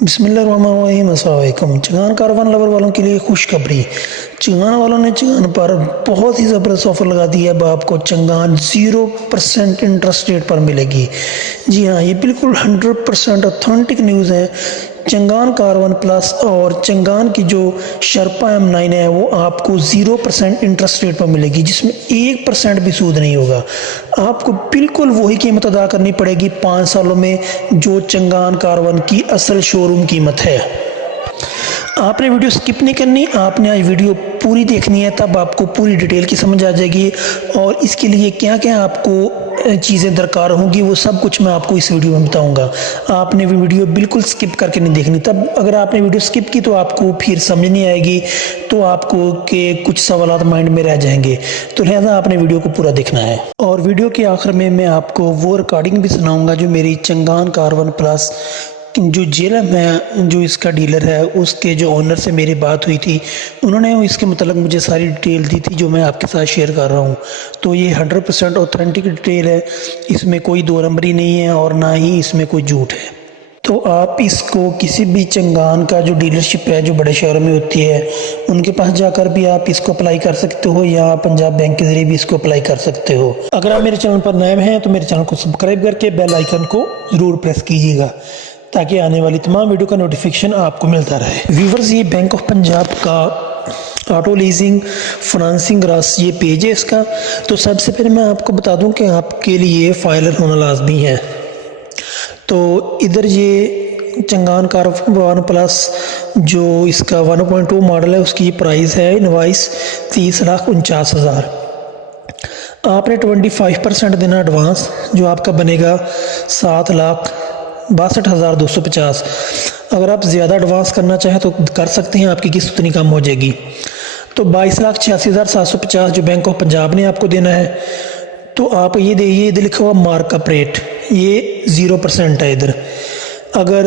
बिस्मिल्लाहिर्रहमानिर्रहीम। अस्सलाम वालेकुम। चिंगान कारवान लवर वालों के लिए खुशखबरी। चिंगान वालों ने चिंगान पर बहुत ही ज़बरदस्त ऑफ़र लगा दी है। अब आपको चिंगान 0% इंटरेस्ट रेट पर मिलेगी। जी हाँ, ये बिल्कुल 100% ऑथेंटिक न्यूज़ है। चिंगान कारवान प्लस और चिंगान की जो शर्पा M9 है वो आपको 0% इंटरेस्ट रेट पर मिलेगी, जिसमें 1% भी सूद नहीं होगा। आपको बिल्कुल वही कीमत अदा करनी पड़ेगी 5 सालों में जो चिंगान कारवान की असल शोरूम कीमत है। आपने वीडियो स्किप नहीं करनी, आपने आज वीडियो पूरी देखनी है, तब आपको पूरी डिटेल की समझ आ जाएगी और इसके लिए क्या क्या आपको चीज़ें दरकार होंगी वो सब कुछ मैं आपको इस वीडियो में बताऊंगा। आपने वीडियो बिल्कुल स्किप करके नहीं देखनी, तब अगर आपने वीडियो स्किप की तो आपको फिर समझ नहीं आएगी, तो आपको के कुछ सवाल माइंड में रह जाएंगे। तो लिहाजा आपने वीडियो को पूरा देखना है। और वीडियो के आखिर में मैं आपको वो रिकॉर्डिंग भी सुनाऊंगा जो मेरी चिंगान कारवान प्लस जो जेलम है, जो इसका डीलर है, उसके जो ओनर से मेरी बात हुई थी, उन्होंने इसके मतलब मुझे सारी डिटेल दी थी जो मैं आपके साथ शेयर कर रहा हूँ। तो ये 100% ऑथेंटिक डिटेल है, इसमें कोई दो नंबरी नहीं है और ना ही इसमें कोई झूठ है। तो आप इसको किसी भी चिंगान का जो डीलरशिप है जो बड़े शहरों में होती है उनके पास जाकर भी आप इसको अप्लाई कर सकते हो, या पंजाब बैंक के जरिए भी इसको अप्लाई कर सकते हो। अगर आप मेरे चैनल पर नए हैं तो मेरे चैनल को सब्सक्राइब करके बेल आइकन को ज़रूर प्रेस कीजिएगा ताकि आने वाली तमाम वीडियो का नोटिफिकेशन आपको मिलता रहे। व्यूवर्स, ये बैंक ऑफ पंजाब का ऑटो लीजिंग फाइनेंसिंग ग्रास ये पेज है इसका। तो सबसे पहले मैं आपको बता दूं कि आपके लिए फाइलर होना लाजमी है। तो इधर ये चिंगान कारवान प्लस जो इसका 1.2 मॉडल है उसकी प्राइस है इनवाइस 30,49,000। आपने 25% देना एडवांस, जो आपका बनेगा 7,62,250। अगर आप ज़्यादा एडवांस करना चाहें तो कर सकते हैं, आपकी किस्त उतनी कम हो जाएगी। तो 22,86,750 जो बैंक ऑफ पंजाब ने आपको देना है। तो आप ये देखिए, इधर लिखा हुआ मार्कअप रेट, ये 0% है इधर। अगर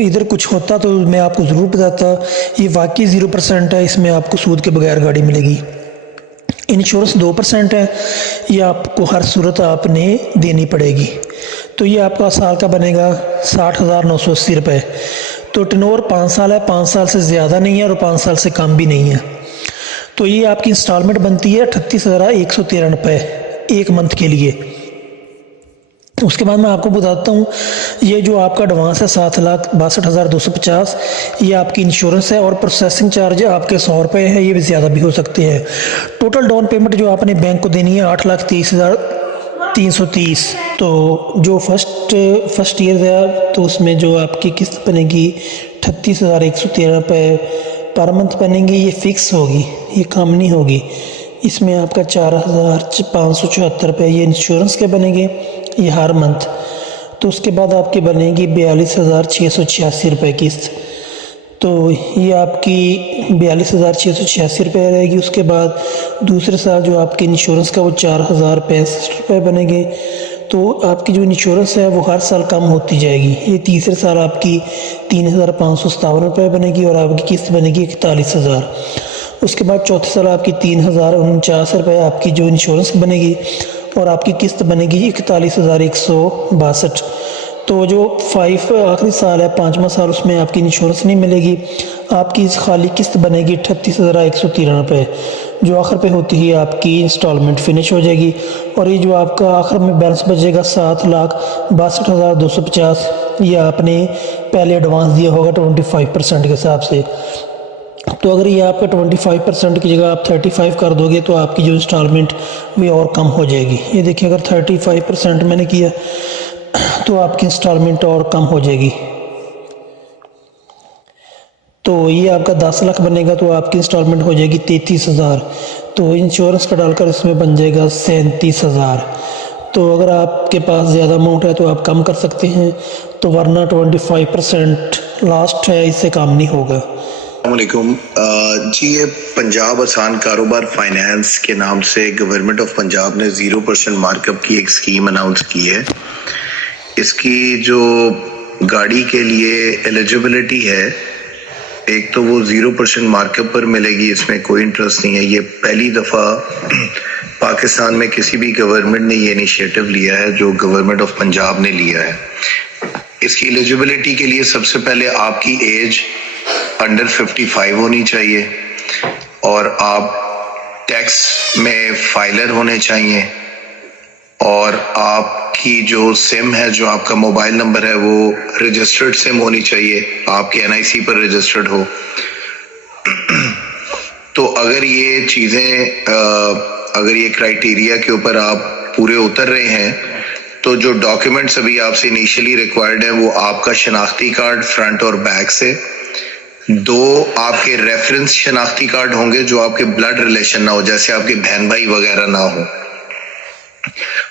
इधर कुछ होता तो मैं आपको ज़रूर बताता। ये वाकई 0% है, इसमें आपको सूद के बगैर गाड़ी मिलेगी। इंश्योरेंस 2% है, ये आपको हर सूरत आपने देनी पड़ेगी। तो ये आपका साल का बनेगा 60,980 रुपये। तो टर्नओवर 5 साल है, 5 साल से ज़्यादा नहीं है और 5 साल से कम भी नहीं है। तो ये आपकी इंस्टॉलमेंट बनती है 38,113 रुपये एक मंथ के लिए। उसके बाद मैं आपको बताता हूँ, ये जो आपका एडवांस है 7,62,250, ये आपकी इंश्योरेंस है और प्रोसेसिंग चार्ज आपके 100 रुपये है, ये भी ज़्यादा भी हो सकते हैं। टोटल डाउन पेमेंट जो आपने बैंक को देनी है 8,30,330। तो जो फर्स्ट ईयर है तो उसमें जो आपकी किस्त बनेगी 38,113 रुपये पर मंथ बनेंगी। ये फ़िक्स होगी, ये कम नहीं होगी। इसमें आपका 4,574 रुपये ये इंश्योरेंस के बनेंगे, ये हर मंथ। तो उसके बाद आपकी बनेगी 42,686 रुपये किस्त। तो ये आपकी 42,686 रुपये रहेगी। उसके बाद दूसरे साल जो आपके इंश्योरेंस का वो 4,065 रुपये बनेंगे। तो आपकी जो इंश्योरेंस है वो हर साल कम होती जाएगी। ये तीसरे साल आपकी 3,557 रुपये बनेगी और आपकी किस्त बनेगी 41,000। उसके बाद चौथे साल आपकी 3,049 रुपये आपकी जो इंश्योरेंस बनेगी और आपकी किस्त बनेगी 41,162। तो जो आखिरी साल है 5वां साल, उसमें आपकी इंश्योरेंस नहीं मिलेगी, आपकी खाली किस्त बनेगी 38,113 रुपये, जो आखिर पे होती ही आपकी इंस्टॉलमेंट फिनिश हो जाएगी। और ये जो आपका आखिर में बैलेंस बचेगा 7,62,250, ये आपने पहले एडवांस दिया होगा 25% के हिसाब से। तो अगर ये आपका 25% की जगह आप 35 कर दोगे तो आपकी जो इंस्टॉलमेंट वो और कम हो जाएगी। ये देखिए, अगर 35% मैंने किया तो आपकी इंस्टॉलमेंट और कम हो जाएगी। तो ये आपका 10 लाख बनेगा तो आपकी इंस्टॉलमेंट हो जाएगी 33,000। तो इंश्योरेंस का डालकर इसमें बन जाएगा 37,000। तो अगर आपके पास ज़्यादा अमाउंट है तो आप कम कर सकते हैं, तो वरना 25% लास्ट है, इससे कम नहीं होगा। अस्सलामुअलैकुम जी, ये पंजाब आसान कारोबार फाइनेंस के नाम से गवर्नमेंट ऑफ पंजाब ने 0% मार्कअप की एक स्कीम अनाउंस की है। इसकी जो गाड़ी के लिए एलिजिबिलिटी है, एक तो वो 0% मार्कअप पर मिलेगी, इसमें कोई इंटरेस्ट नहीं है। ये पहली दफ़ा पाकिस्तान में किसी भी गवर्नमेंट ने ये इनिशिएटिव लिया है जो गवर्नमेंट ऑफ पंजाब ने लिया है। इसकी एलिजिबिलिटी के लिए सबसे पहले आपकी एज अंडर 55 होनी चाहिए और आप टैक्स में फाइलर होने चाहिए और आपकी जो सिम है, जो आपका मोबाइल नंबर है, वो रजिस्टर्ड सिम होनी चाहिए, आपके एनआईसी पर रजिस्टर्ड हो। तो अगर ये चीज़ें अगर ये क्राइटेरिया के ऊपर आप पूरे उतर रहे हैं तो जो डॉक्यूमेंट्स अभी आपसे इनिशियली रिक्वायर्ड है वो आपका शनाख्ती कार्ड फ्रंट और बैक से, 2 आपके रेफरेंस शनाख्ती कार्ड होंगे जो आपके ब्लड रिलेशन ना हो, जैसे आपके बहन भाई वगैरह ना हो,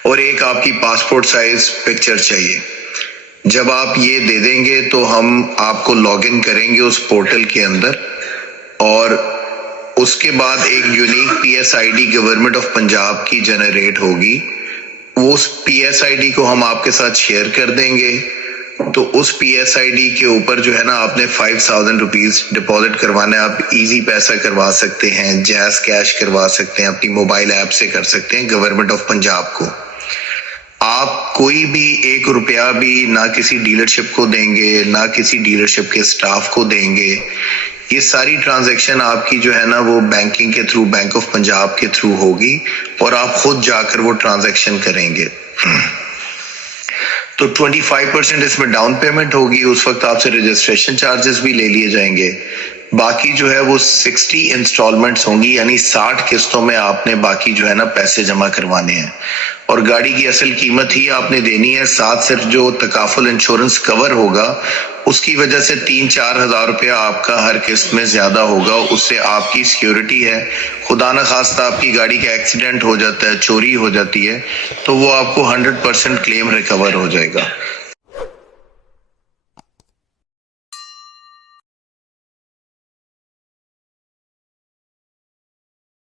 और एक आपकी पासपोर्ट साइज पिक्चर चाहिए। जब आप ये दे देंगे तो हम आपको लॉगिन करेंगे उस पोर्टल के अंदर और उसके बाद एक यूनिक पीएसआईडी गवर्नमेंट ऑफ पंजाब की जनरेट होगी। वो उस पीएसआईडी को हम आपके साथ शेयर कर देंगे। तो उस पीएसआईडी के ऊपर जो है ना, आपने 5000 रुपीज डिपॉजिट करवाना है। आप इजी पैसा करवा सकते हैं, जैज कैश करवा सकते हैं, अपनी मोबाइल ऐप से कर सकते हैं गवर्नमेंट ऑफ पंजाब को। आप कोई भी 1 रुपया भी ना किसी डीलरशिप को देंगे, ना किसी डीलरशिप के स्टाफ को देंगे। ये सारी ट्रांजैक्शन आपकी जो है ना वो बैंकिंग के थ्रू, बैंक ऑफ पंजाब के थ्रू होगी और आप खुद जाकर वो ट्रांजैक्शन करेंगे। तो 25% इसमें डाउन पेमेंट होगी। उस वक्त आपसे रजिस्ट्रेशन चार्जेस भी ले लिए जाएंगे। बाकी जो है वो 60 इंस्टॉलमेंट्स होंगी, यानी 60 किस्तों में आपने बाकी जो है ना पैसे जमा करवाने हैं और गाड़ी की असल कीमत ही आपने देनी है। साथ सिर्फ जो तकाफुल इंश्योरेंस कवर होगा उसकी वजह से 3-4 हज़ार रुपया आपका हर किस्त में ज्यादा होगा। उससे आपकी सिक्योरिटी है, खुदा न खास्ता आपकी गाड़ी का एक्सीडेंट हो जाता है, चोरी हो जाती है, तो वो आपको 100% क्लेम रिकवर हो जाएगा।